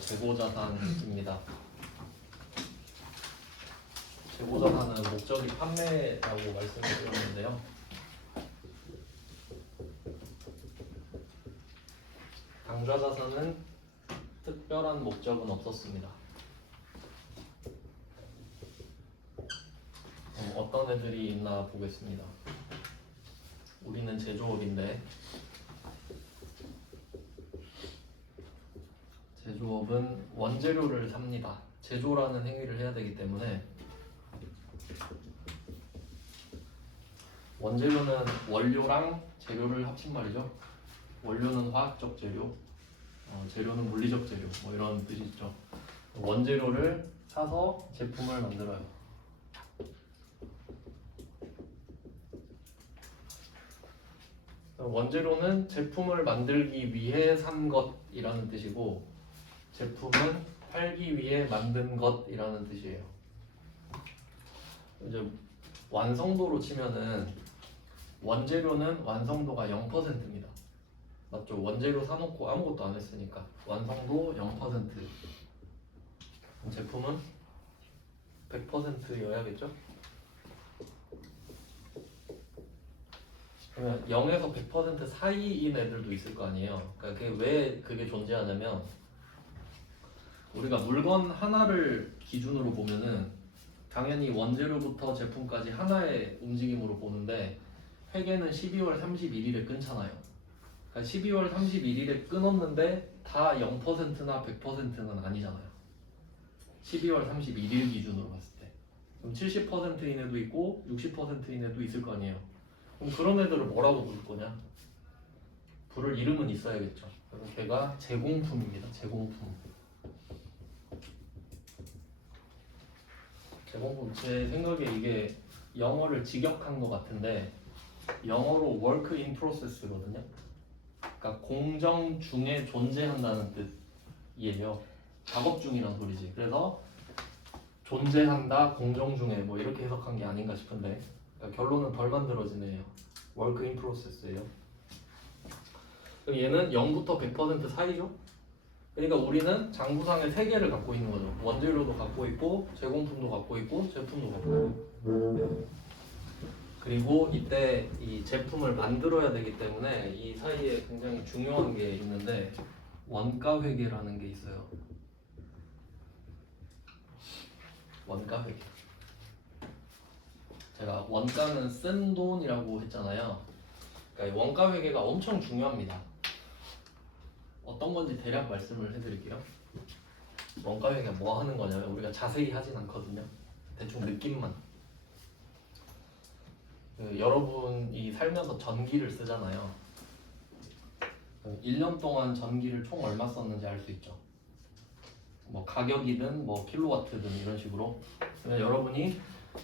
재고자산입니다. 재고자산은 목적이 판매라고 말씀을 드렸는데요. 당좌자산은 특별한 목적은 없었습니다. 어떤 애들이 있나 보겠습니다. 우리는 제조업인데 제조업은 원재료를 삽니다. 제조라는 행위를 해야 되기 때문에 원재료는 원료랑 재료를 합친 말이죠. 원료는 화학적 재료, 재료는 물리적 재료, 뭐 이런 뜻이 있죠. 원재료를 사서 제품을 만들어요. 원재료는 제품을 만들기 위해 산 것이라는 뜻이고, 제품은 팔기 위해 만든 것이라는 뜻이에요. 이제 완성도로 치면은 원재료는 완성도가 0%입니다. 맞죠? 원재료 사놓고 아무것도 안 했으니까 완성도 0%. 제품은 100%여야겠죠? 그러면 0에서 100% 사이인 애들도 있을 거 아니에요. 그러니까 왜 그게 존재하냐면, 우리가 물건 하나를 기준으로 보면은 당연히 원재료부터 제품까지 하나의 움직임으로 보는데, 회계는 12월 31일에 끊잖아요. 그러니까 12월 31일에 끊었는데 다 0%나 100%는 아니잖아요. 12월 31일 기준으로 봤을 때. 그럼 70%인 애도 있고 60%인 애도 있을 거 아니에요. 그럼 그런 애들을 뭐라고 부를 거냐? 부를 이름은 있어야겠죠. 그럼 걔가 제공품입니다. 제공품. 제공품. 제 생각에 이게 영어를 직역한 것 같은데, 영어로 work in process거든요. 그러니까 공정 중에 존재한다는 뜻이에요. 작업 중이란 소리지. 그래서 존재한다, 공정 중에 뭐 이렇게 해석한 게 아닌가 싶은데, 그러니까 결론은 덜 만들어지네요. work in process예요. 그럼 얘는 0부터 100% 사이죠. 그러니까 우리는 장부상의 세 개를 갖고 있는 거죠. 원재료도 갖고 있고, 제공품도 갖고 있고, 제품도 갖고 있고. 그리고 이때 이 제품을 만들어야 되기 때문에 이 사이에 굉장히 중요한 게 있는데, 원가 회계라는 게 있어요. 원가 회계. 제가 원가는 쓴 돈이라고 했잖아요. 그러니까 원가 회계가 엄청 중요합니다. 어떤 건지 대략 말씀을 해드릴게요. 원가 회계가 뭐 하는 거냐면, 우리가 자세히 하진 않거든요. 대충 느낌만. 여러분이 살면서 전기를 쓰잖아요. 1년 동안 전기를 총 얼마 썼는지 알 수 있죠. 뭐 가격이든 뭐 킬로와트든 이런 식으로. 그러면 여러분이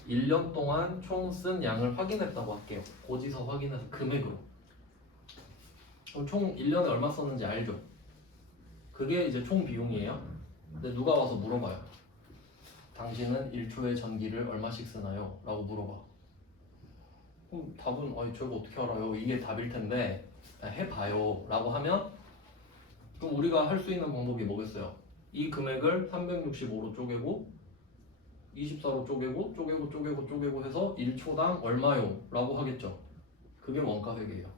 1년 동안 총 쓴 양을 확인했다고 할게요. 고지서 확인해서 금액으로. 그럼 총 1년에 얼마 썼는지 알죠? 그게 이제 총 비용이에요. 근데 누가 와서 물어봐요. 당신은 1초에 전기를 얼마씩 쓰나요? 라고 물어봐. 그럼 답은 저거 어떻게 알아요? 이게 답일 텐데 해봐요 라고 하면, 그럼 우리가 할 수 있는 방법이 뭐겠어요? 이 금액을 365로 쪼개고 24로 쪼개고 해서 1초당 얼마요? 라고 하겠죠. 그게 원가 회계예요.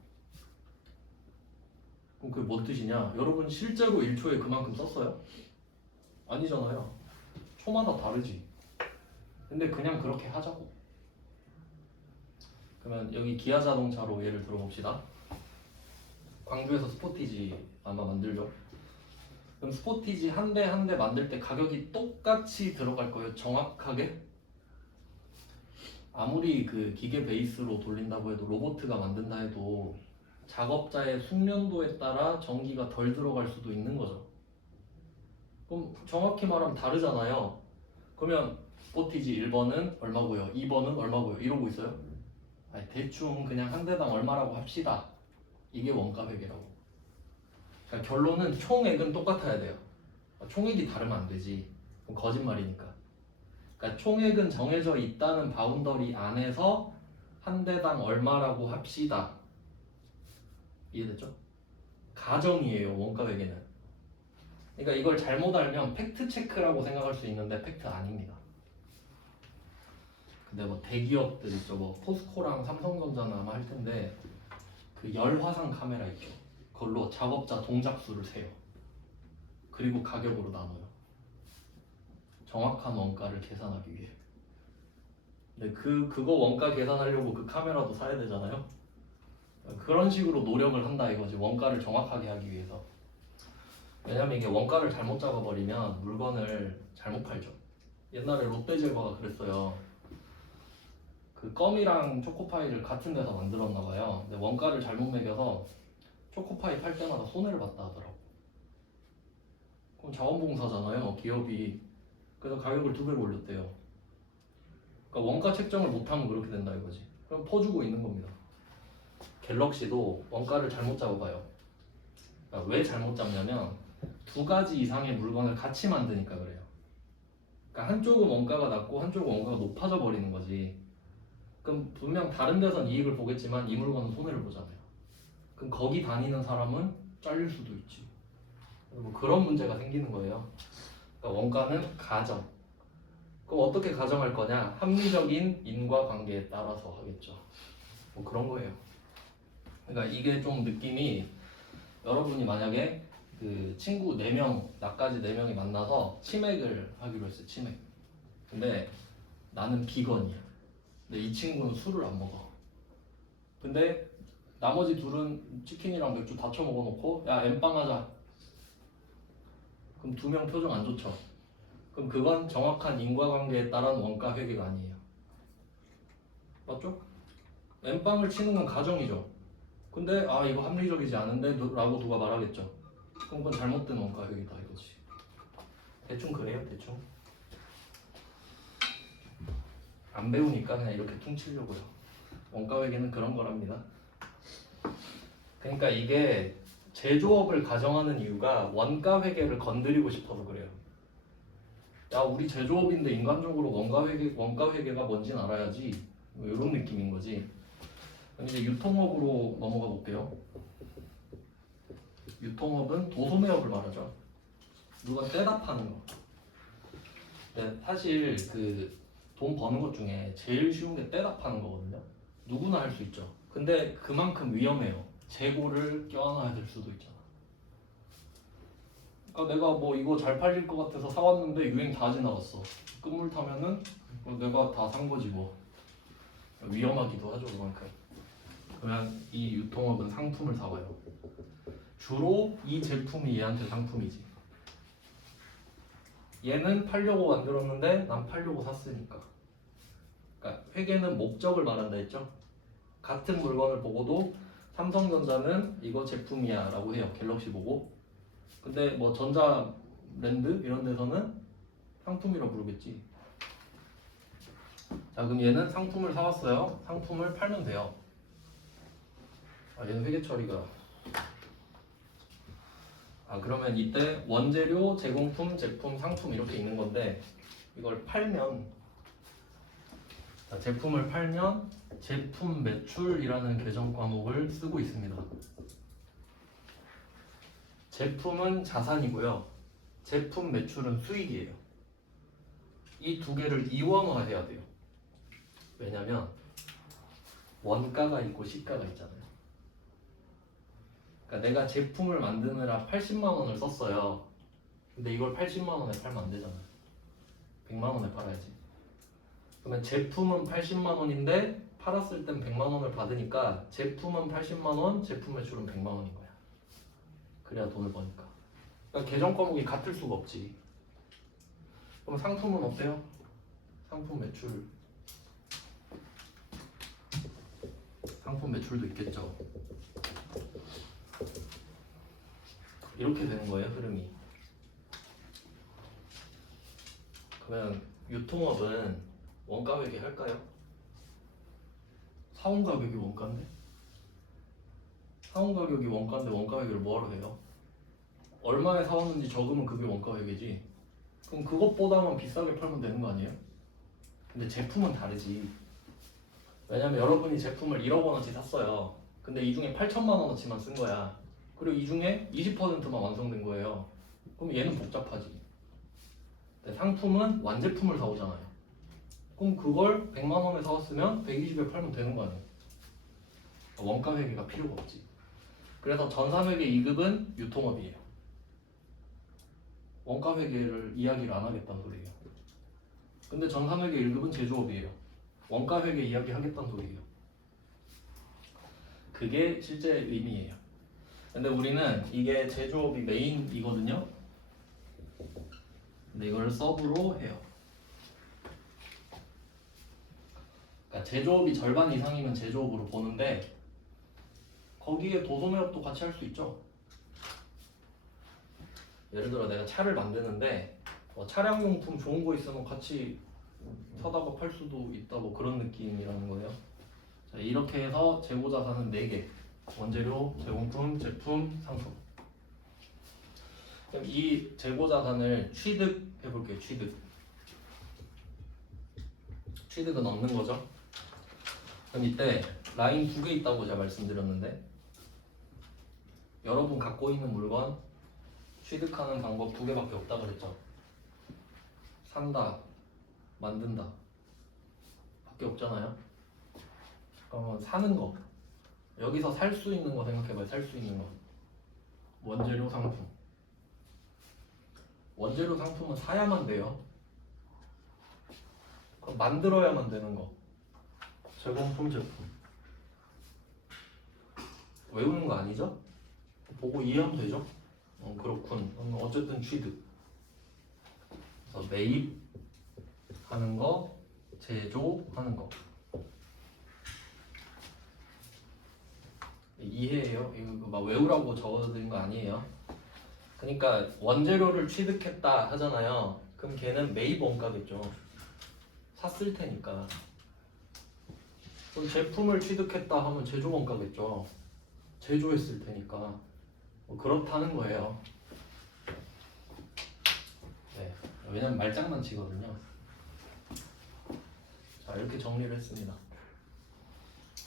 그럼 그게 뭔 뜻이냐? 여러분 실제로 1초에 그만큼 썼어요? 아니잖아요. 초마다 다르지. 근데 그냥 그렇게 하자고. 그러면 여기 기아자동차로 예를 들어봅시다. 광주에서 스포티지 아마 만들죠. 그럼 스포티지 한 대 한 대 만들 때 가격이 똑같이 들어갈 거예요. 정확하게. 아무리 그 기계 베이스로 돌린다고 해도, 로보트가 만든다 해도 작업자의 숙련도에 따라 전기가 덜 들어갈 수도 있는 거죠. 그럼 정확히 말하면 다르잖아요. 그러면 스포티지 1번은 얼마고요? 2번은 얼마고요? 이러고 있어요? 아니, 대충 그냥 한 대당 얼마라고 합시다. 이게 원가 회계라고. 그러니까 결론은 총액은 똑같아야 돼요. 총액이 다르면 안 되지. 그럼 거짓말이니까. 그러니까 총액은 정해져 있다는 바운더리 안에서 한 대당 얼마라고 합시다. 이해됐죠? 가정이에요, 원가 회계는. 그러니까 이걸 잘못 알면 팩트 체크라고 생각할 수 있는데 팩트 아닙니다. 근데 뭐 대기업들 있죠. 뭐 포스코랑 삼성전자나 아마 할 텐데 그 열화상 카메라 있죠. 그걸로 작업자 동작 수를 세요. 그리고 가격으로 나눠요. 정확한 원가를 계산하기 위해. 근데 그거 원가 계산하려고 그 카메라도 사야 되잖아요. 그런 식으로 노력을 한다 이거지. 원가를 정확하게 하기 위해서. 왜냐면 이게 원가를 잘못 잡아버리면 물건을 잘못 팔죠. 옛날에 롯데제과가 그랬어요. 그 껌이랑 초코파이를 같은 데서 만들었나 봐요. 근데 원가를 잘못 매겨서 초코파이 팔 때마다 손해를 봤다 하더라고. 그럼 자원봉사잖아요, 기업이. 그래서 가격을 2배로 올렸대요. 그러니까 원가 책정을 못하면 그렇게 된다 이거지. 그럼 퍼주고 있는 겁니다. 갤럭시도 원가를 잘못 잡아봐요. 그러니까 왜 잘못 잡냐면 2가지 이상의 물건을 같이 만드니까 그래요. 그러니까 한쪽은 원가가 낮고 한쪽은 원가가 높아져 버리는 거지. 그럼 분명 다른 데선 이익을 보겠지만 이 물건은 손해를 보잖아요. 그럼 거기 다니는 사람은 잘릴 수도 있지. 뭐 그런 문제가 생기는 거예요. 그러니까 원가는 가정. 그럼 어떻게 가정할 거냐? 합리적인 인과관계에 따라서 하겠죠. 뭐 그런 거예요. 그러니까 이게 좀 느낌이 여러분이 만약에 그 친구 4명, 나까지 4명이 만나서 치맥을 하기로 했어요. 치맥. 근데 나는 비건이야. 근데 이 친구는 술을 안 먹어. 근데 나머지 둘은 치킨이랑 맥주 다 처먹어놓고 야 엠빵 하자. 그럼 2명 표정 안 좋죠. 그럼 그건 정확한 인과관계에 따른 원가 회계가 아니에요. 맞죠? 엠빵을 치는 건 가정이죠. 근데 아 이거 합리적이지 않은데 라고 누가 말하겠죠. 그럼 그건 잘못된 원가 회계다 이거지. 대충 그래요, 대충. 안 배우니까 그냥 이렇게 퉁치려고요. 원가 회계는 그런 거랍니다. 그러니까 이게 제조업을 가정하는 이유가 원가 회계를 건드리고 싶어서 그래요. 야 우리 제조업인데 인간적으로 원가 회계가 뭔지는 알아야지. 뭐 이런 느낌인 거지. 그럼 이제 유통업으로 넘어가 볼게요. 유통업은 도소매업을 말하죠. 물건 떼다 파는 거. 근데 사실 그 돈 버는 것 중에 제일 쉬운 게 떼다 파는 거거든요. 누구나 할 수 있죠. 근데 그만큼 위험해요. 재고를 껴안아야 될 수도 있잖아. 그러니까 내가 뭐 이거 잘 팔릴 것 같아서 사왔는데 유행 다 지나갔어. 끝물 타면은 내가 다 산 거지 뭐. 위험하기도 하죠 그만큼. 그러면 이 유통업은 상품을 사와요. 주로 이 제품이 얘한테 상품이지. 얘는 팔려고 만들었는데 난 팔려고 샀으니까. 그러니까 회계는 목적을 말한다 했죠. 같은 물건을 보고도 삼성전자는 이거 제품이야 라고 해요. 갤럭시 보고. 근데 뭐 전자랜드 이런 데서는 상품이라고 부르겠지. 자 그럼 얘는 상품을 사왔어요. 상품을 팔면 돼요. 아 얘는 회계 처리가. 아 그러면 이때 원재료, 제공품, 제품, 상품 이렇게 있는 건데 이걸 팔면 자, 제품을 팔면 제품 매출이라는 계정 과목을 쓰고 있습니다. 제품은 자산이고요. 제품 매출은 수익이에요. 이 2개를 이원화해야 돼요. 왜냐면 원가가 있고 시가가 있잖아요. 그러니까 내가 제품을 만드느라 80만 원을 썼어요. 근데 이걸 80만 원에 팔면 안 되잖아요. 100만 원에 팔아야지. 그러면 제품은 80만 원인데 팔았을 땐 100만 원을 받으니까 제품은 80만 원, 제품 매출은 100만 원인 거야. 그래야 돈을 버니까. 그러니까 계정 과목이 같을 수가 없지. 그럼 상품은 어때요? 상품 매출. 상품 매출도 있겠죠. 이렇게 되는 거예요, 흐름이. 그러면 유통업은 원가 회계 할까요? 사온 가격이 원가인데? 사온 가격이 원가인데 원가 회계를 뭐하러 해요? 얼마에 사왔는지 적으면 그게 원가 회계지. 그럼 그것보다만 비싸게 팔면 되는 거 아니에요? 근데 제품은 다르지. 왜냐면 여러분이 제품을 1억 원어치 샀어요. 근데 이 중에 8천만 원어치만 쓴 거야. 그리고 이 중에 20%만 완성된 거예요. 그럼 얘는 복잡하지. 근데 상품은 완제품을 사오잖아요. 그럼 그걸 100만 원에 사왔으면 120에 팔면 되는 거 아니에요? 원가 회계가 필요가 없지. 그래서 전산회계 2급은 유통업이에요. 원가 회계를 이야기를 안 하겠다는 소리예요. 근데 전산회계 1급은 제조업이에요. 원가 회계 이야기 하겠다는 소리예요. 그게 실제 의미예요. 근데 우리는 이게 제조업이 메인이거든요. 근데 이걸 서브로 해요. 그러니까 제조업이 절반 이상이면 제조업으로 보는데 거기에 도소매업도 같이 할 수 있죠. 예를 들어 내가 차를 만드는데 차량용품 좋은 거 있으면 같이 사다가 팔 수도 있다, 뭐 그런 느낌이라는 거예요. 자, 이렇게 해서 재고자산은 4개. 원재료, 제공품, 제품, 상품. 그럼 이 재고자산을 취득해 볼게요. 취득은 얻는 거죠. 그럼 이때 라인 2개 있다고 제가 말씀드렸는데 여러분 갖고 있는 물건 취득하는 방법 2개밖에 없다고 그랬죠. 산다, 만든다 밖에 없잖아요. 그러면 사는 거, 여기서 살 수 있는 거 생각해봐요. 살 수 있는 거. 원재료, 상품. 원재료, 상품은 사야만 돼요. 그럼 만들어야만 되는 거. 제공품, 제품. 외우는 거 아니죠? 보고 이해하면 되죠? 그렇군. 어쨌든 취득. 그래서 매입하는 거, 제조하는 거. 이해해요? 이거 막 외우라고 적어드린 거 아니에요. 그러니까 원재료를 취득했다 하잖아요. 그럼 걔는 매입 원가겠죠. 샀을 테니까. 그럼 제품을 취득했다 하면 제조 원가겠죠. 제조했을 테니까. 그렇다는 거예요. 네, 왜냐면 말장난치거든요. 자, 이렇게 정리를 했습니다.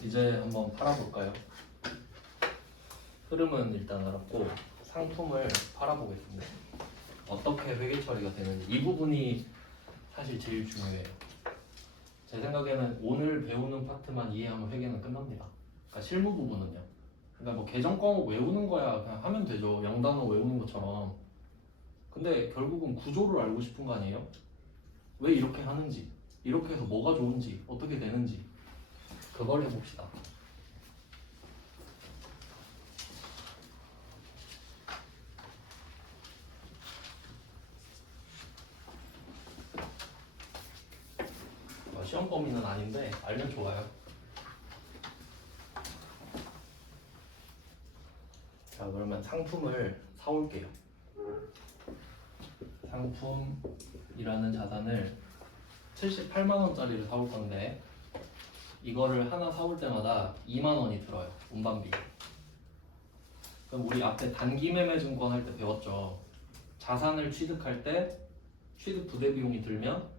이제 한번 팔아볼까요? 흐름은 일단 알았고 상품을 팔아보겠습니다. 어떻게 회계 처리가 되는지 이 부분이 사실 제일 중요해요. 제 생각에는 오늘 배우는 파트만 이해하면 회계는 끝납니다. 그러니까 실무 부분은요. 그러니까 뭐 계정 과목 외우는 거야 그냥 하면 되죠. 명단어 외우는 것처럼. 근데 결국은 구조를 알고 싶은 거 아니에요? 왜 이렇게 하는지, 이렇게 해서 뭐가 좋은지, 어떻게 되는지 그걸 해봅시다. 시험 범위는 아닌데 알면 좋아요. 자, 그러면 상품을 사올게요. 상품이라는 자산을 78만 원짜리를 사올 건데 이거를 하나 사올 때마다 2만 원이 들어요. 운반비. 그럼 우리 앞에 단기 매매 증권 할 때 배웠죠. 자산을 취득할 때 취득 부대 비용이 들면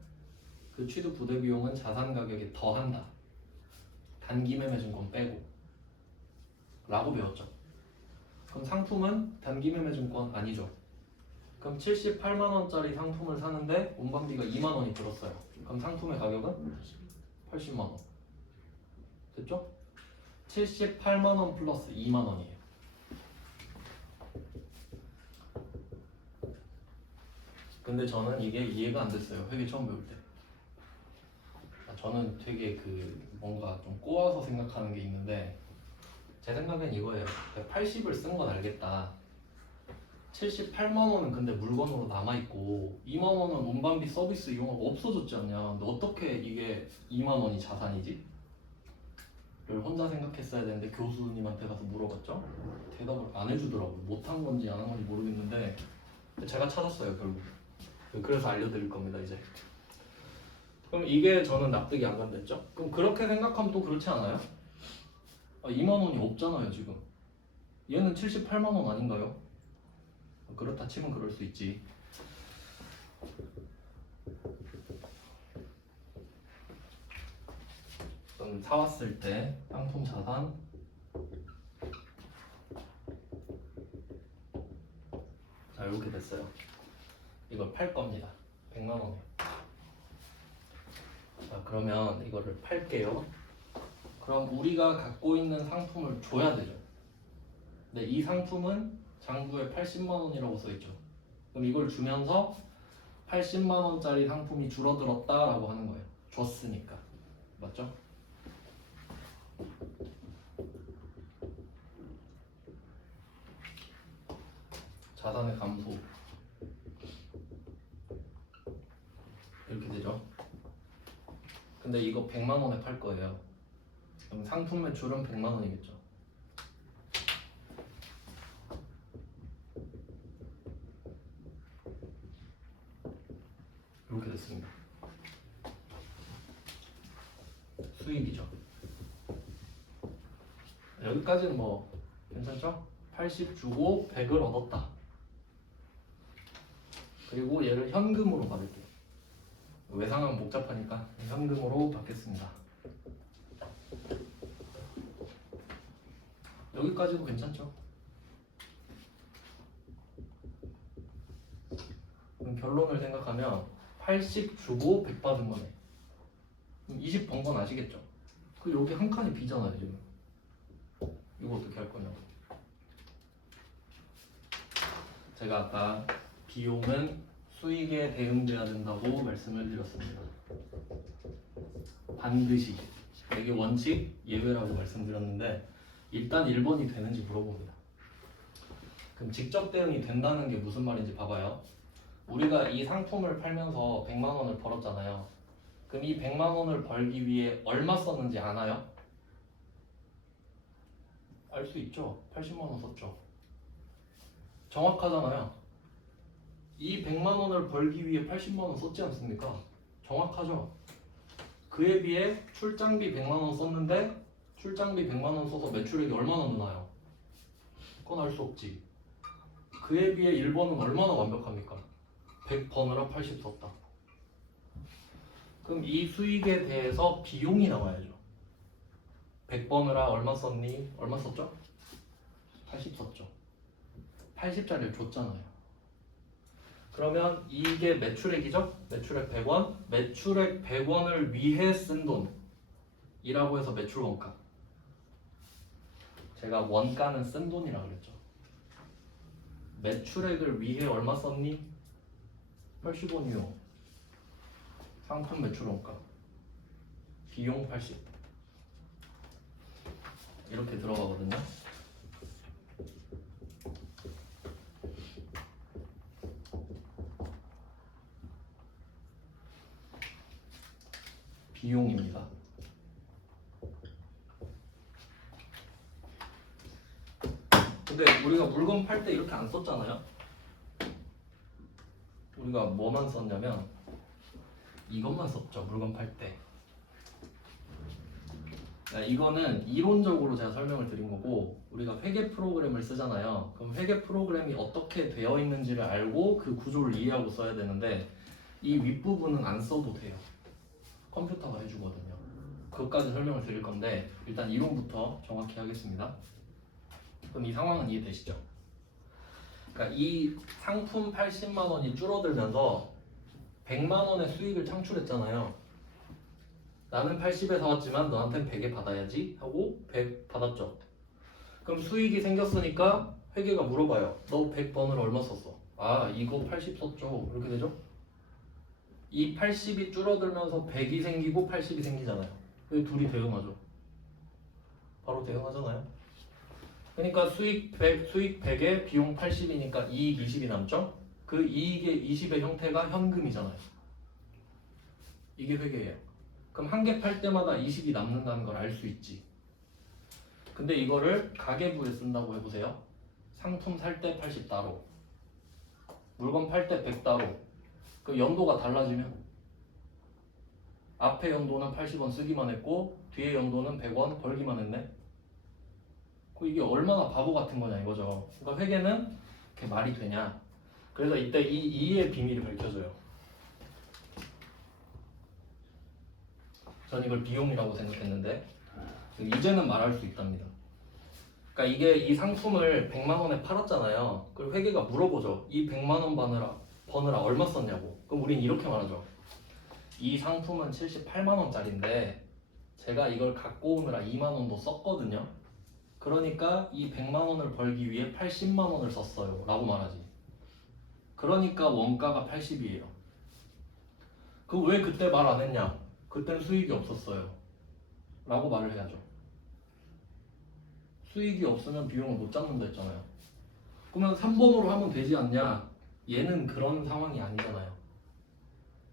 그 취득 부대 비용은 자산 가격에 더한다. 단기 매매 증권 빼고 라고 배웠죠. 그럼 상품은 단기 매매 증권 아니죠. 그럼 78만 원짜리 상품을 사는데 운반비가 2만 원이 들었어요. 그럼 상품의 가격은 80만 원. 됐죠? 78만 원 플러스 2만 원이에요. 근데 저는 이게 이해가 안 됐어요. 회계 처음 배울 때. 저는 되게 뭔가 좀 꼬아서 생각하는 게 있는데 제 생각엔 이거예요. 80을 쓴 건 알겠다. 78만 원은 근데 물건으로 남아있고 2만 원은 운반비 서비스 이용하고 없어졌지 않냐. 근데 어떻게 이게 2만 원이 자산이지? 를 혼자 생각했어야 되는데 교수님한테 가서 물어봤죠. 대답을 안 해주더라고요. 못한 건지 안 한 건지 모르겠는데 제가 찾았어요 결국. 그래서 알려드릴 겁니다 이제. 그럼 이게 저는 납득이 안 간댔죠? 그럼 그렇게 생각하면 또 그렇지 않아요? 2만 원이 없잖아요 지금. 얘는 78만 원 아닌가요? 그렇다 치면 그럴 수 있지. 그럼 사왔을 때 상품 자산 자 자, 이렇게 됐어요. 이걸 팔 겁니다. 100만 원에. 자, 그러면 이거를 팔게요. 그럼 우리가 갖고 있는 상품을 줘야 되죠. 근데 이 상품은 장부에 80만 원이라고 써 있죠. 그럼 이걸 주면서 80만 원짜리 상품이 줄어들었다라고 하는 거예요. 줬으니까. 맞죠? 자산의 감소. 이렇게 되죠. 근데 이거 100만 원에 팔 거예요. 그럼 상품 매출은 100만 원이겠죠. 이렇게 됐습니다. 수익이죠. 여기까지는 뭐 괜찮죠? 80 주고 100을 얻었다. 그리고 얘를 현금으로 받을게요. 외상은 복잡하니까 현금으로 받겠습니다. 여기까지도 괜찮죠? 그럼 결론을 생각하면 80 주고 100 받은 거네. 그럼 20 번 건 아시겠죠? 그 여기 한 칸이 비잖아요 지금. 이거 어떻게 할 거냐고. 제가 아까 비용은 수익에 대응돼야 된다고 말씀을 드렸습니다. 반드시. 이게 원칙, 예외라고 말씀드렸는데 일단 1번이 되는지 물어봅니다. 그럼 직접 대응이 된다는 게 무슨 말인지 봐봐요. 우리가 이 상품을 팔면서 100만 원을 벌었잖아요. 그럼 이 100만 원을 벌기 위해 얼마 썼는지 아나요? 알 수 있죠. 80만 원 썼죠. 정확하잖아요. 이 100만 원을 벌기 위해 80만 원 썼지 않습니까? 정확하죠. 그에 비해 출장비 100만 원 썼는데 출장비 100만 원 써서 매출액이 얼마나 느나요? 그건 알 수 없지. 그에 비해 1번은 얼마나 완벽합니까? 100 버느라 80 썼다. 그럼 이 수익에 대해서 비용이 나와야죠. 100 버느라 얼마 썼니? 얼마 썼죠? 80 썼죠. 80짜리를 줬잖아요. 그러면 이게 매출액이죠? 매출액 100원. 매출액 100원을 위해 쓴 돈이라고 해서 매출 원가. 제가 원가는 쓴 돈이라고 그랬죠. 매출액을 위해 얼마 썼니? 80원이요. 상품 매출 원가. 비용 80. 이렇게 들어가거든요. 비용입니다. 근데 우리가 물건 팔 때 이렇게 안 썼잖아요. 우리가 뭐만 썼냐면 이것만 썼죠. 물건 팔 때. 이거는 이론적으로 제가 설명을 드린 거고 우리가 회계 프로그램을 쓰잖아요. 그럼 회계 프로그램이 어떻게 되어 있는지를 알고 그 구조를 이해하고 써야 되는데 이 윗부분은 안 써도 돼요. 컴퓨터가 해주거든요. 그것까지 설명을 드릴 건데 일단 이론부터 정확히 하겠습니다. 그럼 이 상황은 이해되시죠? 그러니까 이 상품 80만 원이 줄어들면서 100만 원의 수익을 창출했잖아요. 나는 80에 사왔지만 너한테는 100에 받아야지 하고 100 받았죠. 그럼 수익이 생겼으니까 회계가 물어봐요. 너 100번을 얼마 썼어? 아 이거 80 썼죠. 이렇게 되죠? 이 80이 줄어들면서 100이 생기고 80이 생기잖아요. 이 둘이 대응하죠. 바로 대응하잖아요. 그러니까 수익 100에 비용 80이니까 이익 20이 남죠? 그 이익의 20의 형태가 현금이잖아요. 이게 회계예요. 그럼 한 개 팔 때마다 20이 남는다는 걸 알 수 있지. 근데 이거를 가계부에 쓴다고 해보세요. 상품 살 때 80 따로, 물건 팔 때 100 따로. 그 연도가 달라지면 앞에 연도는 80원 쓰기만 했고 뒤에 연도는 100원 벌기만 했네. 이게 얼마나 바보 같은 거냐 이거죠. 그러니까 회계는 그게 말이 되냐. 그래서 이때 이 이의 비밀이 밝혀져요. 전 이걸 비용이라고 생각했는데 이제는 말할 수 있답니다. 그러니까 이게 이 상품을 100만 원에 팔았잖아요. 그리고 회계가 물어보죠. 이 100만 원 버느라 얼마 썼냐고. 그럼 우린 이렇게 말하죠. 이 상품은 78만 원짜리인데 제가 이걸 갖고 오느라 2만 원도 썼거든요. 그러니까 이 100만 원을 벌기 위해 80만 원을 썼어요. 라고 말하지. 그러니까 원가가 80이에요. 그 왜 그때 말 안 했냐? 그땐 수익이 없었어요. 라고 말을 해야죠. 수익이 없으면 비용을 못 잡는다 했잖아요. 그러면 3번으로 하면 되지 않냐? 얘는 그런 상황이 아니잖아요.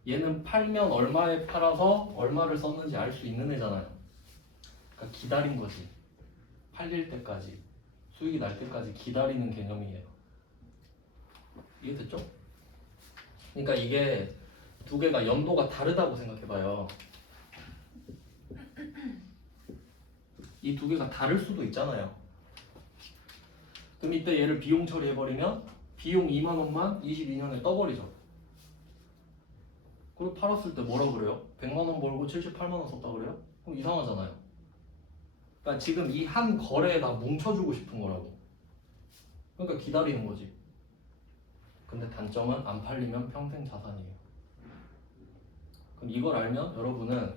얘는 팔면 얼마에 팔아서 얼마를 썼는지 알 수 있는 애잖아요. 그러니까 기다린 거지. 팔릴 때까지, 수익이 날 때까지 기다리는 개념이에요. 이해됐죠? 그러니까 이게 두 개가 연도가 다르다고 생각해봐요. 이 두 개가 다를 수도 있잖아요. 그럼 이때 얘를 비용 처리해버리면 비용 2만 원만 22년에 떠버리죠. 그리고 팔았을 때 뭐라 그래요? 100만 원 벌고 78만 원 썼다 그래요? 그럼 이상하잖아요. 그러니까 지금 이 한 거래에다 뭉쳐주고 싶은 거라고. 그러니까 기다리는 거지. 근데 단점은 안 팔리면 평생 자산이에요. 그럼 이걸 알면 여러분은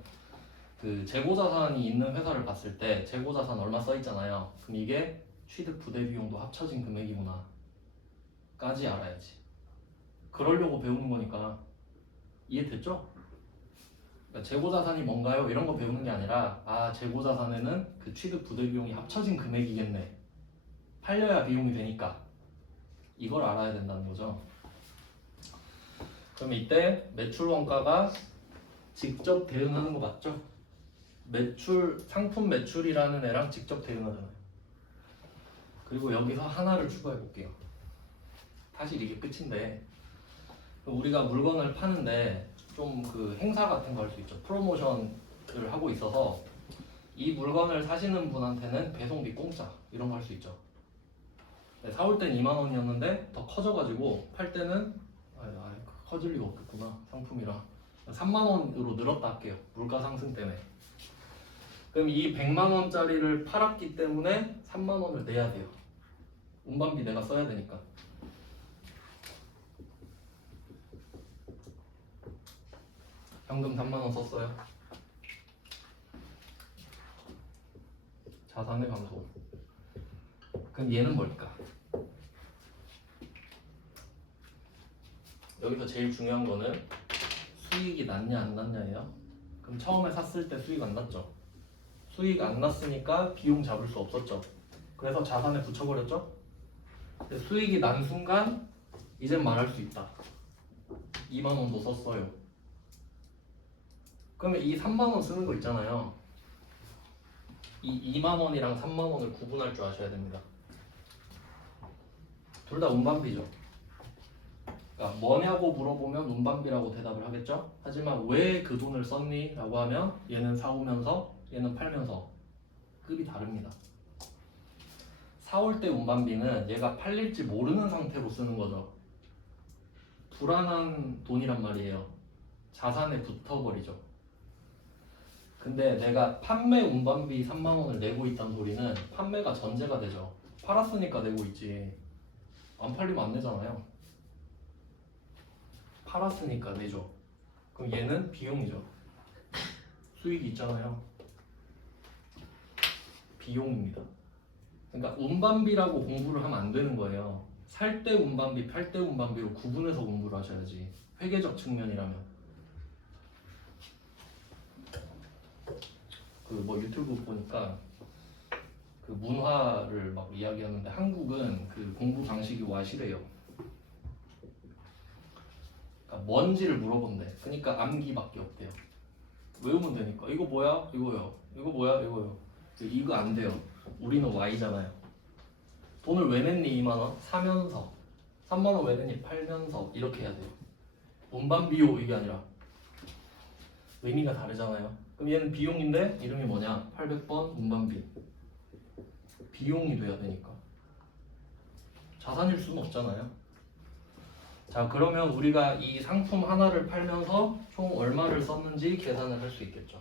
그 재고자산이 있는 회사를 봤을 때 재고자산 얼마 써있잖아요. 그럼 이게 취득 부대 비용도 합쳐진 금액이구나 까지 알아야지. 그러려고 배우는 거니까. 이해됐죠? 그러니까 재고자산이 뭔가요? 이런 거 배우는 게 아니라 아 재고자산에는 그 취득 부대 비용이 합쳐진 금액이겠네. 팔려야 비용이 되니까. 이걸 알아야 된다는 거죠. 그럼 이때 매출 원가가 직접 대응하는 거 맞죠? 상품 매출이라는 애랑 직접 대응하잖아요. 그리고 여기서 하나를 추가해 볼게요. 사실 이게 끝인데 우리가 물건을 파는데 좀 그 행사 같은 거 할 수 있죠. 프로모션을 하고 있어서 이 물건을 사시는 분한테는 배송비 공짜 이런 거 할 수 있죠. 사올 땐 2만 원이었는데 더 커져가지고 팔 때는 커질 리가 없겠구나 상품이라 3만 원으로 늘었다 할게요. 물가 상승 때문에. 그럼 이 100만 원짜리를 팔았기 때문에 3만 원을 내야 돼요. 운반비 내가 써야 되니까. 현금 3만 원 썼어요. 자산의 감소. 그럼 얘는 뭘까? 여기서 제일 중요한 거는 수익이 났냐 안 났냐예요. 그럼 처음에 샀을 때 수익 안 났죠. 수익 안 났으니까 비용 잡을 수 없었죠. 그래서 자산에 붙여버렸죠. 근데 수익이 난 순간 이젠 말할 수 있다. 2만 원도 썼어요. 그러면 이 3만 원 쓰는 거 있잖아요. 이 2만 원이랑 3만 원을 구분할 줄 아셔야 됩니다. 둘 다 운반비죠. 그러니까 뭐냐고 물어보면 운반비라고 대답을 하겠죠. 하지만 왜 그 돈을 썼니? 라고 하면 얘는 사오면서 얘는 팔면서 급이 다릅니다. 사올 때 운반비는 얘가 팔릴지 모르는 상태로 쓰는 거죠. 불안한 돈이란 말이에요. 자산에 붙어버리죠. 근데 내가 판매 운반비 3만 원을 내고 있다는 소리는 판매가 전제가 되죠. 팔았으니까 내고 있지. 안 팔리면 안 내잖아요. 팔았으니까 내죠. 그럼 얘는 비용이죠. 수익이 있잖아요. 비용입니다. 그러니까 운반비라고 공부를 하면 안 되는 거예요. 살 때 운반비, 팔 때 운반비로 구분해서 공부를 하셔야지. 회계적 측면이라면. 그 뭐 유튜브 보니까 그 문화를 막 이야기하는데 한국은 그 공부 방식이 와시래요. 그러니까 뭔지를 물어본대. 그러니까 암기밖에 없대요. 외우면 되니까 이거 뭐야? 이거요. 이거 뭐야? 이거요. 이거 안 돼요. 우리는 Y잖아요. 돈을 왜 냈니 2만 원? 사면서. 3만 원 왜 냈니? 팔면서. 이렇게 해야 돼요. 운반비요 이게 아니라. 의미가 다르잖아요. 그럼 얘는 비용인데 이름이 뭐냐? 800번 운반비. 비용이 돼야 되니까. 자산일 수는 없잖아요. 자, 그러면 우리가 이 상품 하나를 팔면서 총 얼마를 썼는지 계산을 할 수 있겠죠.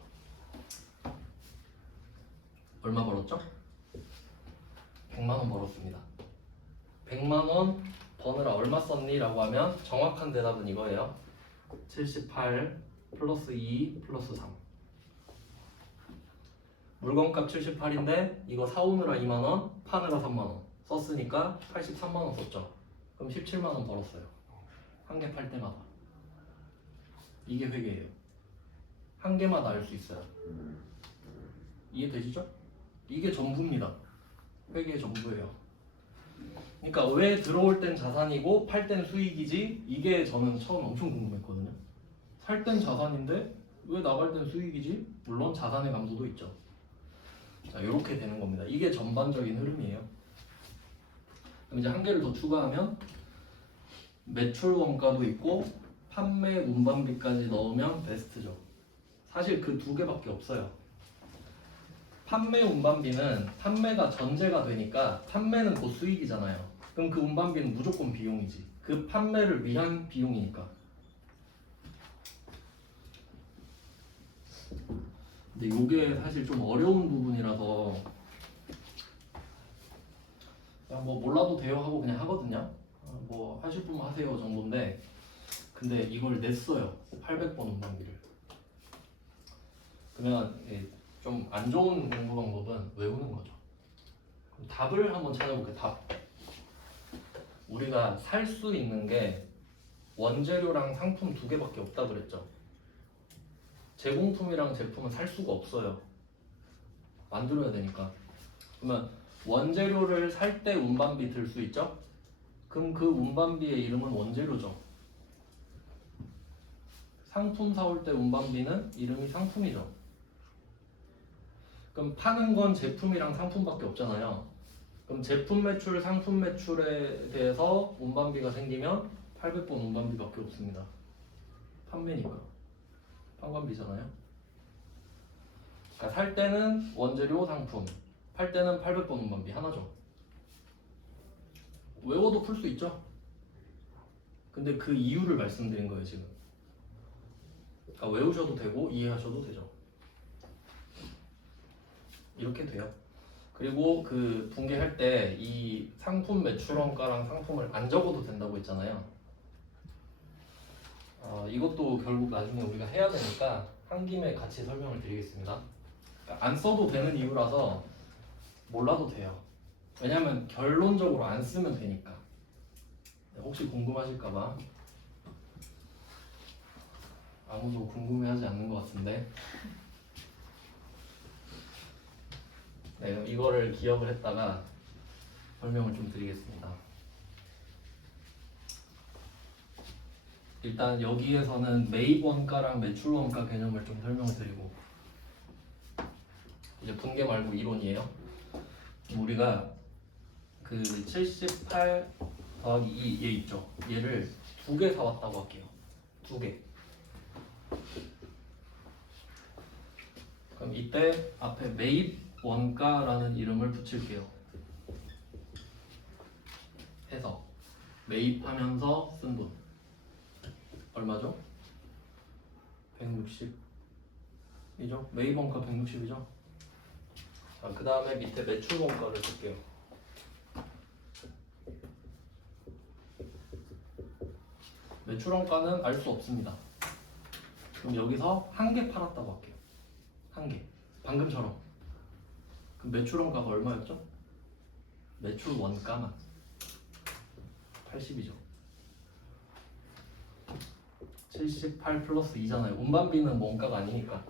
얼마 벌었죠? 100만 원 벌었습니다. 100만 원 버느라 얼마 썼니? 라고 하면 정확한 대답은 이거예요. 78 플러스 2 플러스 3. 물건값 78인데 이거 사오느라 2만 원, 파느라 3만 원 썼으니까 83만 원 썼죠. 그럼 17만 원 벌었어요. 한 개 팔 때마다. 이게 회계예요. 한 개마다 알 수 있어요. 이해되시죠? 이게 전부입니다. 회계의 전부예요. 그러니까 왜 들어올 땐 자산이고 팔 땐 수익이지? 이게 저는 처음 엄청 궁금했거든요. 살 땐 자산인데 왜 나갈 땐 수익이지? 물론 자산의 감소도 있죠. 자, 이렇게 되는 겁니다. 이게 전반적인 흐름이에요. 그럼 이제 한 개를 더 추가하면 매출 원가도 있고 판매 운반비까지 넣으면 베스트죠. 사실 그 두 개밖에 없어요. 판매 운반비는 판매가 전제가 되니까 판매는 곧 수익이잖아요. 그럼 그 운반비는 무조건 비용이지. 그 판매를 위한 비용이니까. 근데 이게 사실 좀 어려운 부분이라서 그냥 뭐 몰라도 돼요 하고 그냥 하거든요. 뭐 하실 분만 하세요 정도인데 근데 이걸 냈어요. 800번 운반비를. 그러면 좀 안 좋은 공부 방법은 외우는 거죠. 그럼 답을 한번 찾아볼게요. 답. 우리가 살 수 있는 게 원재료랑 상품 두 개밖에 없다 그랬죠. 제공품이랑 제품은 살 수가 없어요. 만들어야 되니까. 그러면 원재료를 살 때 운반비 들 수 있죠? 그럼 그 운반비의 이름은 원재료죠. 상품 사올 때 운반비는 이름이 상품이죠. 그럼 파는 건 제품이랑 상품밖에 없잖아요. 그럼 제품 매출, 상품 매출에 대해서 운반비가 생기면 800번 운반비밖에 없습니다. 판매니까. 판관비잖아요. 그러니까 살 때는 원재료 상품, 팔 때는 800번 운반비 하나죠. 외워도 풀 수 있죠. 근데 그 이유를 말씀드린 거예요 지금. 그러니까 외우셔도 되고 이해하셔도 되죠. 이렇게 돼요. 그리고 그 분개할 때 이 상품 매출원가랑 상품을 안 적어도 된다고 했잖아요. 이것도 결국 나중에 우리가 해야 되니까 한 김에 같이 설명을 드리겠습니다. 그러니까 안 써도 되는 이유라서 몰라도 돼요. 왜냐면 결론적으로 안 쓰면 되니까. 혹시 궁금하실까봐. 아무도 궁금해하지 않는 것 같은데. 네, 그럼 이거를 기억을 했다가 설명을 좀 드리겠습니다. 일단 여기에서는 매입 원가랑 매출 원가 개념을 좀 설명을 드리고 이제 분개 말고 이론이에요. 우리가 그 78 더하기 2 얘 있죠. 얘를 두 개 사왔다고 할게요. 두 개. 그럼 이때 앞에 매입 원가라는 이름을 붙일게요. 해서 매입하면서 쓴 돈 얼마죠? 160이죠? 매입 원가 160이죠? 자, 그 다음에 밑에 매출 원가를 쓸게요. 매출 원가는 알 수 없습니다. 그럼 여기서 한 개 팔았다고 할게요. 한 개. 방금처럼. 그럼 매출 원가가 얼마였죠? 매출 원가만 80이죠. 78 플러스 2잖아요. 운반비는 원가가 아니니까.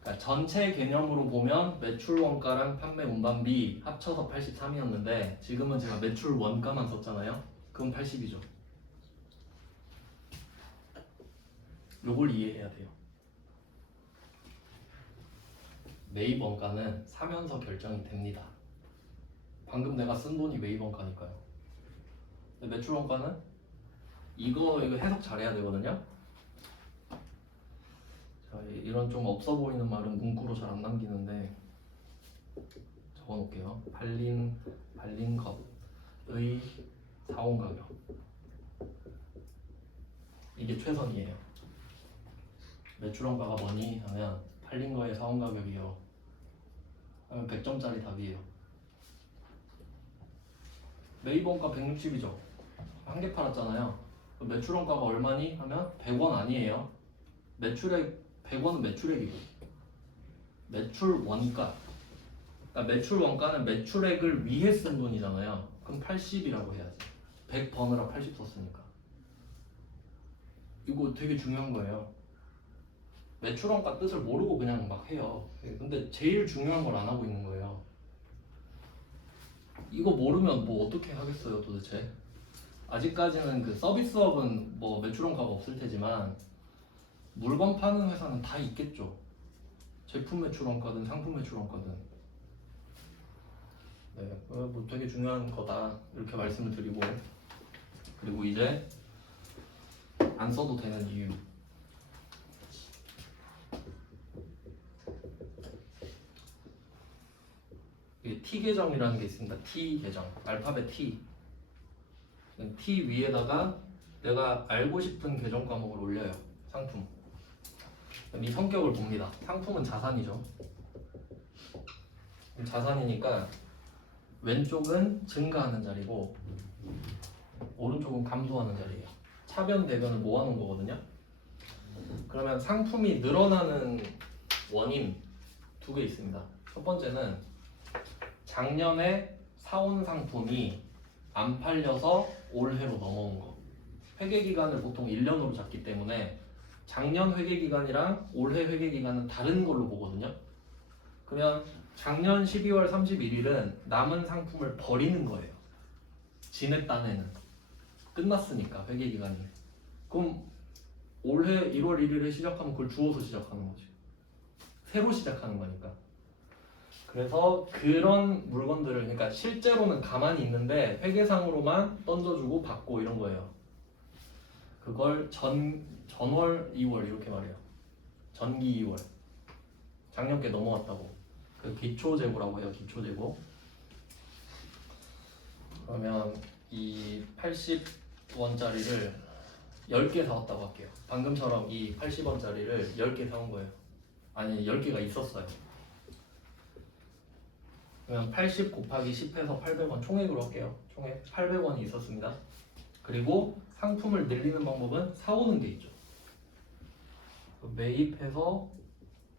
그러니까 전체 개념으로 보면 매출 원가랑 판매 운반비 합쳐서 83이었는데 지금은 제가 매출 원가만 썼잖아요. 그건 80이죠. 요걸 이해해야 돼요. 매입 원가는 사면서 결정이 됩니다. 방금 내가 쓴 돈이 매입 원가니까요. 근데 매출 원가는 이거 해석 잘해야 되거든요. 자, 이런 좀 없어 보이는 말은 문구로 잘 안 남기는데 적어 놓을게요. 발린 것의 사온 가격. 이게 최선이에요. 매출 원가가 뭐니 하면 팔린 거의 사온 가격이요. 하면 100점짜리 답이에요. 매입원가 160이죠. 한 개 팔았잖아요. 그럼 매출원가가 얼마니? 하면 100원 아니에요. 매출액 100원은 매출액이고 매출원가, 그러니까 매출원가는 매출액을 위해 쓴 돈이잖아요. 그럼 80이라고 해야지. 100 버느라 80 썼으니까. 이거 되게 중요한 거예요. 매출원가 뜻을 모르고 그냥 막 해요. 근데 제일 중요한 걸 안 하고 있는 거예요. 이거 모르면 뭐 어떻게 하겠어요 도대체. 아직까지는 그 서비스업은 뭐 매출원가가 없을 테지만 물건 파는 회사는 다 있겠죠. 제품 매출원가든 상품 매출원가든. 네, 뭐 되게 중요한 거다 이렇게 말씀을 드리고, 그리고 이제 안 써도 되는 이유. 이게 T 계정이라는 게 있습니다. T 계정, 알파벳 T. T 위에다가 내가 알고 싶은 계정 과목을 올려요. 상품. 그럼 이 성격을 봅니다. 상품은 자산이죠. 자산이니까 왼쪽은 증가하는 자리고 오른쪽은 감소하는 자리예요. 차변 대변을 모아놓은 거거든요. 그러면 상품이 늘어나는 원인 두 개 있습니다. 첫 번째는 작년에 사온 상품이 안 팔려서 올해로 넘어온 거. 회계기간을 보통 1년으로 잡기 때문에 작년 회계기간이랑 올해 회계기간은 다른 걸로 보거든요. 그러면 작년 12월 31일은 남은 상품을 버리는 거예요. 지냈 딴에는 끝났으니까 회계기간이. 그럼 올해 1월 1일에 시작하면 그걸 주워서 시작하는 거지. 새로 시작하는 거니까. 그래서 그런 물건들을, 그러니까 실제로는 가만히 있는데 회계상으로만 던져주고 받고 이런 거예요. 그걸 전월 2월 이렇게 말해요. 전기 2월. 작년께 넘어왔다고. 그 기초재고라고 해요. 기초재고. 그러면 이 80원짜리를 10개 사왔다고 할게요. 방금처럼 이 80원짜리를 10개 사온 거예요. 아니 10개가 있었어요. 그러면 80 곱하기 10해서 800원 총액으로 할게요. 총액 800원이 있었습니다. 그리고 상품을 늘리는 방법은 사오는 게 있죠. 매입해서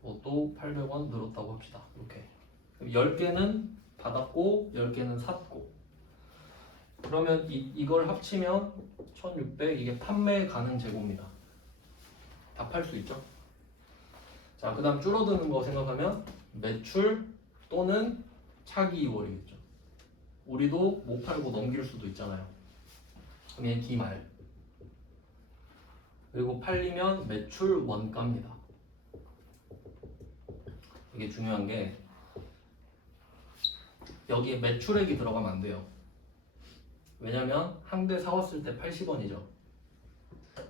또 800원 늘었다고 합시다. 이렇게 10개는 받았고 10개는 샀고, 그러면 이걸 합치면 1600, 이게 판매 가능 재고입니다. 다 팔 수 있죠. 자, 그 다음 줄어드는 거 생각하면 매출 또는 차기 2월이겠죠. 우리도 못 팔고 넘길 수도 있잖아요. 그럼 얘 기말. 그리고 팔리면 매출 원가입니다. 이게 중요한 게 여기에 매출액이 들어가면 안 돼요. 왜냐면 한 대 사왔을 때 80원이죠.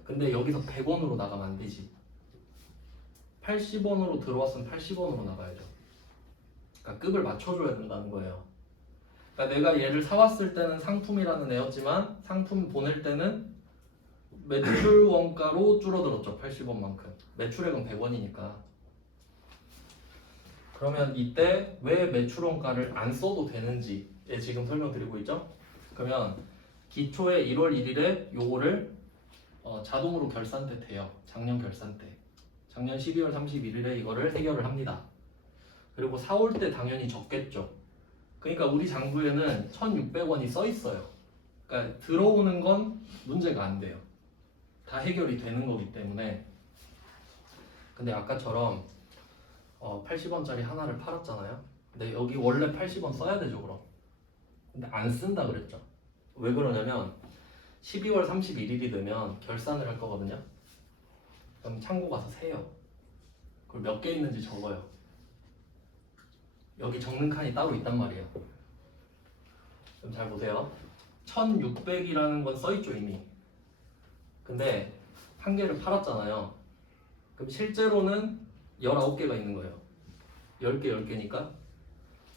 근데 여기서 100원으로 나가면 안 되지. 80원으로 들어왔으면 80원으로 나가야죠. 그러니까 급을 맞춰줘야 된다는 거예요. 그러니까 내가 얘를 사왔을 때는 상품이라는 애였지만 상품 보낼 때는 매출 원가로 줄어들었죠. 80원만큼. 매출액은 100원이니까. 그러면 이때 왜 매출 원가를 안 써도 되는지에 지금 설명드리고 있죠. 그러면 기초에 1월 1일에 요거를 자동으로 결산 때 돼요. 작년 결산 때. 작년 12월 31일에 이거를 해결을 합니다. 그리고 사올 때 당연히 적겠죠. 그러니까 우리 장부에는 1,600원이 써 있어요. 그러니까 들어오는 건 문제가 안 돼요. 다 해결이 되는 거기 때문에. 근데 아까처럼 80원짜리 하나를 팔았잖아요. 근데 여기 원래 80원 써야 되죠, 그럼. 근데 안 쓴다 그랬죠. 왜 그러냐면 12월 31일이 되면 결산을 할 거거든요. 그럼 창고 가서 세요. 그걸 몇 개 있는지 적어요. 여기 적는 칸이 따로 있단 말이에요. 그럼 잘 보세요. 1600이라는 건 써있죠 이미. 근데 한 개를 팔았잖아요. 그럼 실제로는 19개가 있는 거예요. 10개 10개니까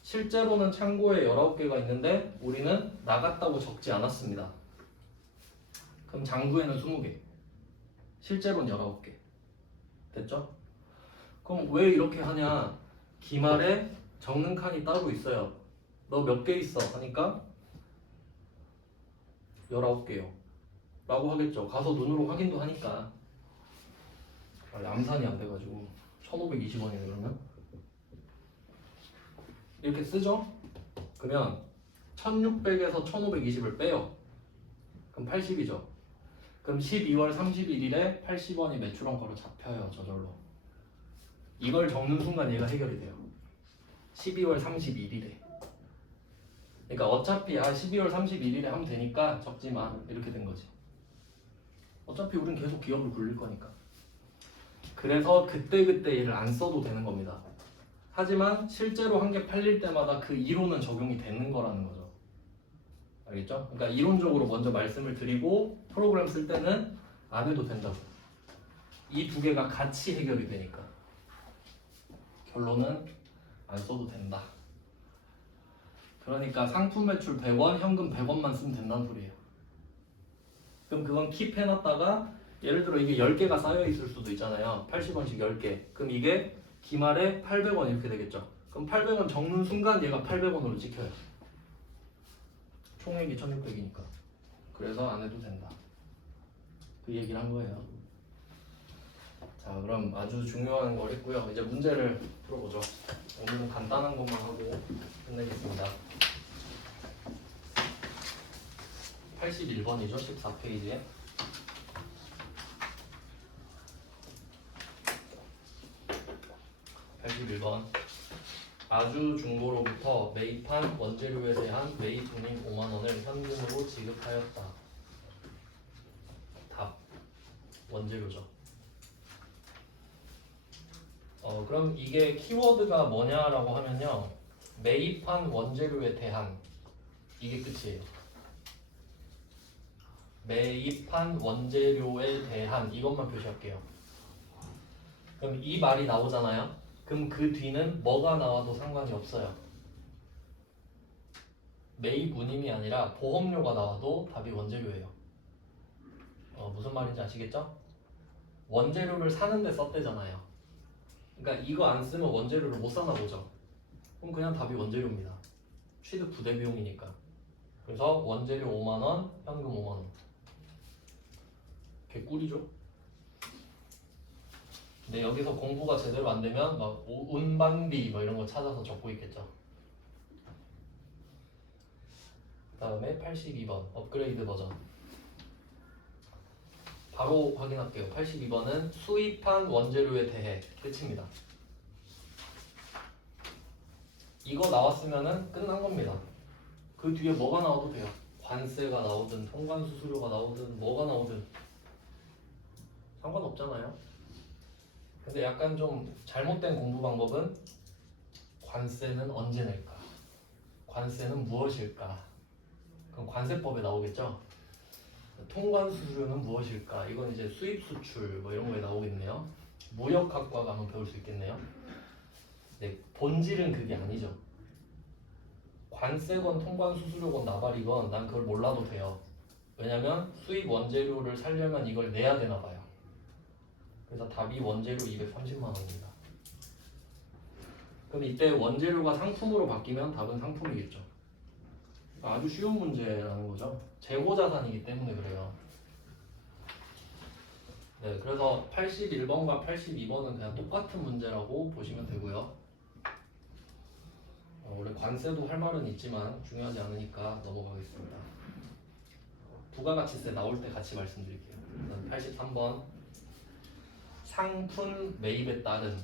실제로는 창고에 19개가 있는데 우리는 나갔다고 적지 않았습니다. 그럼 장부에는 20개, 실제로는 19개. 됐죠? 그럼 왜 이렇게 하냐? 기말에 적는 칸이 따로 있어요. 너 몇 개 있어? 하니까 19개요 라고 하겠죠. 가서 눈으로 확인도 하니까. 암산이 안 돼가지고 1520원이네 그러면. 이렇게 쓰죠? 그러면 1600에서 1520을 빼요. 그럼 80이죠. 그럼 12월 31일에 80원이 매출원가로 잡혀요. 저절로. 이걸 적는 순간 얘가 해결이 돼요. 12월 31일에. 그러니까 어차피 12월 31일에 하면 되니까 적지만 이렇게 된 거지. 어차피 우린 계속 기업을 굴릴 거니까. 그래서 그때그때 얘를 안 써도 되는 겁니다. 하지만 실제로 한 개 팔릴 때마다 그 이론은 적용이 되는 거라는 거죠. 알겠죠? 그러니까 이론적으로 먼저 말씀을 드리고 프로그램 쓸 때는 안 해도 된다고. 이 두 개가 같이 해결이 되니까. 결론은 안 써도 된다. 그러니까 상품 매출 100원, 현금 100원만 쓰면 된다는 소리예요. 그럼 그건 킵해놨다가 예를 들어 이게 10개가 쌓여 있을 수도 있잖아요. 80원씩 10개. 그럼 이게 기말에 800원 이렇게 되겠죠. 그럼 800원 적는 순간 얘가 800원으로 찍혀요. 총액이 1600이니까. 그래서 안 해도 된다. 그 얘기를 한 거예요. 자, 그럼 아주 중요한 걸 했고요. 이제 문제를 풀어보죠. 오늘은 간단한 것만 하고 끝내겠습니다. 81번이죠. 14페이지에. 아주 중고로부터 매입한 원재료에 대한 매입분인 5만원을 현금으로 지급하였다. 답. 원재료죠. 그럼 이게 키워드가 뭐냐라고 하면요. 매입한 원재료에 대한 이게 끝이에요. 매입한 원재료에 대한 이것만 표시할게요. 그럼 이 말이 나오잖아요. 그럼 그 뒤는 뭐가 나와도 상관이 없어요. 매입 운임이 아니라 보험료가 나와도 답이 원재료예요. 무슨 말인지 아시겠죠? 원재료를 사는데 썼대잖아요. 그러니까 이거 안 쓰면 원재료를 못 사나 보죠. 그럼 그냥 답이 원재료입니다. 취득 부대 비용이니까. 그래서 원재료 5만원, 현금 5만원. 개꿀이죠? 근데 여기서 공부가 제대로 안 되면 막 운반비 뭐 이런 거 찾아서 적고 있겠죠. 그 다음에 82번 업그레이드 버전. 바로 확인할게요. 82번은 수입한 원재료에 대해 끝입니다. 이거 나왔으면은 끝난 겁니다. 그 뒤에 뭐가 나와도 돼요. 관세가 나오든 통관수수료가 나오든 뭐가 나오든 상관없잖아요. 근데 약간 좀 잘못된 공부 방법은 관세는 언제 낼까? 관세는 무엇일까? 그럼 관세법에 나오겠죠? 통관수수료는 무엇일까? 이건 이제 수입 수출 뭐 이런 거에 나오겠네요. 무역학과 가면 배울 수 있겠네요. 네, 본질은 그게 아니죠. 관세건 통관수수료건 나발이건 난 그걸 몰라도 돼요. 왜냐면 수입 원재료를 살려면 이걸 내야 되나 봐요. 그래서 답이 원재료 230만 원입니다. 그럼 이때 원재료가 상품으로 바뀌면 답은 상품이겠죠. 아주 쉬운 문제라는 거죠. 재고자산이기 때문에 그래요. 네, 그래서 81번과 82번은 그냥 똑같은 문제라고 보시면 되고요. 원래 관세도 할 말은 있지만 중요하지 않으니까 넘어가겠습니다. 부가가치세 나올 때 같이 말씀드릴게요. 83번 상품 매입에 따른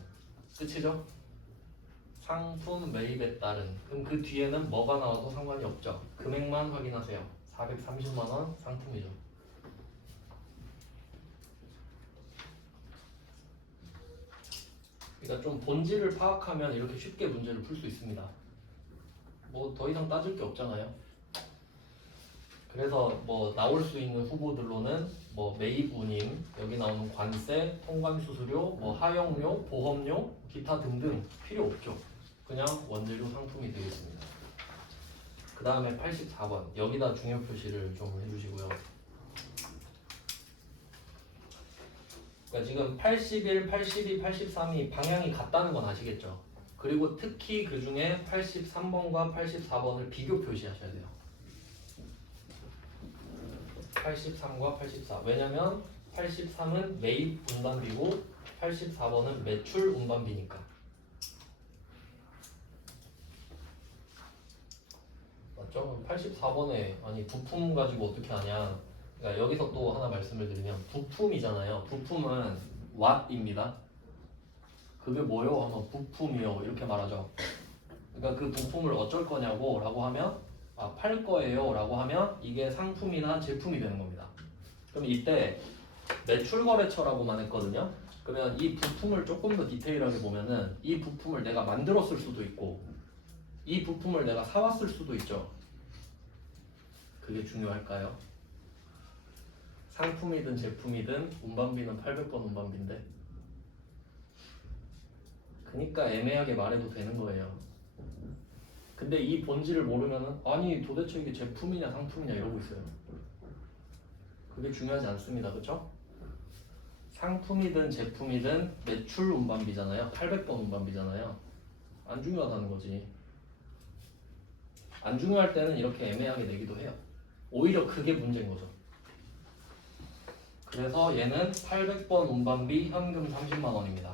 끝이죠? 상품 매입에 따른 그럼 그 뒤에는 뭐가 나와도 상관이 없죠. 금액만 확인하세요. 430만원 상품이죠. 그러니까 좀 본질을 파악하면 이렇게 쉽게 문제를 풀 수 있습니다. 뭐 더 이상 따질 게 없잖아요. 그래서 뭐 나올 수 있는 후보들로는 뭐 매입 운임, 여기 나오는 관세, 통관 수수료, 뭐 하용료, 보험료, 기타 등등 필요 없죠. 그냥 원재료 상품이 되겠습니다. 그 다음에 84번 여기다 중요 표시를 좀 해주시고요. 그러니까 지금 81, 82, 83이 방향이 같다는 건 아시겠죠? 그리고 특히 그 중에 83번과 84번을 비교 표시하셔야 돼요. 83과 84. 왜냐면 83은 매입 운반비고 84번은 매출 운반비니까. 맞죠? 84번에 아니 부품 가지고 어떻게 하냐. 그러니까 여기서 또 하나 말씀을 드리면 부품이잖아요. 부품은 왓입니다. 그게 뭐요? 하면 부품이요. 이렇게 말하죠. 그러니까 그 부품을 어쩔 거냐고 라고 하면 팔 거예요 라고 하면 이게 상품이나 제품이 되는 겁니다. 그럼 이때 매출거래처라고만 했거든요. 그러면 이 부품을 조금 더 디테일하게 보면은 이 부품을 내가 만들었을 수도 있고 이 부품을 내가 사왔을 수도 있죠. 그게 중요할까요? 상품이든 제품이든 운반비는 800번 운반비인데 그러니까 애매하게 말해도 되는 거예요. 근데 이 본질을 모르면은 아니 도대체 이게 제품이냐 상품이냐 이러고 있어요. 그게 중요하지 않습니다. 그렇죠? 상품이든 제품이든 매출 운반비잖아요. 800번 운반비잖아요. 안 중요하다는 거지. 안 중요할 때는 이렇게 애매하게 내기도 해요. 오히려 그게 문제인 거죠. 그래서 얘는 800번 운반비 현금 30만 원입니다.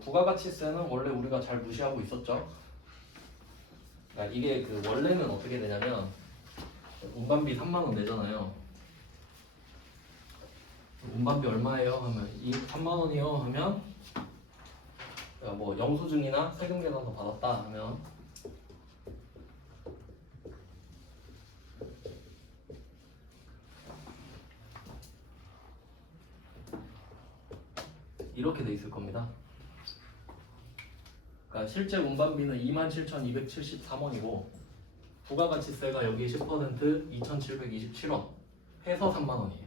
부가가치세는 원래 우리가 잘 무시하고 있었죠. 그러니까 이게 그 원래는 어떻게 되냐면 운반비 3만 원 내잖아요. 운반비 얼마예요? 하면 이 3만 원이요 하면 뭐 영수증이나 세금 계산서 받았다 하면 이렇게 돼 있을 겁니다. 그러니까 실제 운반비는 27,273원이고 부가가치세가 여기 10% 2,727원 해서 3만 원이에요.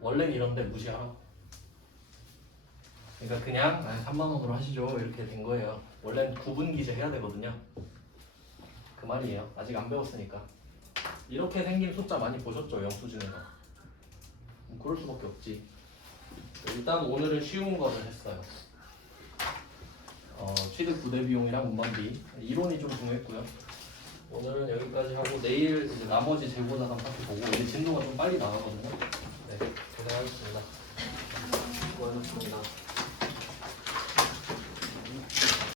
원래는 이런데 무시하라고. 그러니까 그냥 3만 원으로 하시죠 이렇게 된 거예요. 원래는 구분기재 해야 되거든요. 그 말이에요. 아직 안 배웠으니까. 이렇게 생긴 숫자 많이 보셨죠 영수증에서. 그럴 수밖에 없지. 일단 오늘은 쉬운 거를 했어요. 취득 부대 비용이랑 운반비 이론이 좀 중요했고요. 오늘은 여기까지 하고 내일 이제 나머지 재고자산 파트 보고 이제 진도가 좀 빨리 나가거든요. 네, 고생하셨습니다. 수고하셨습니다.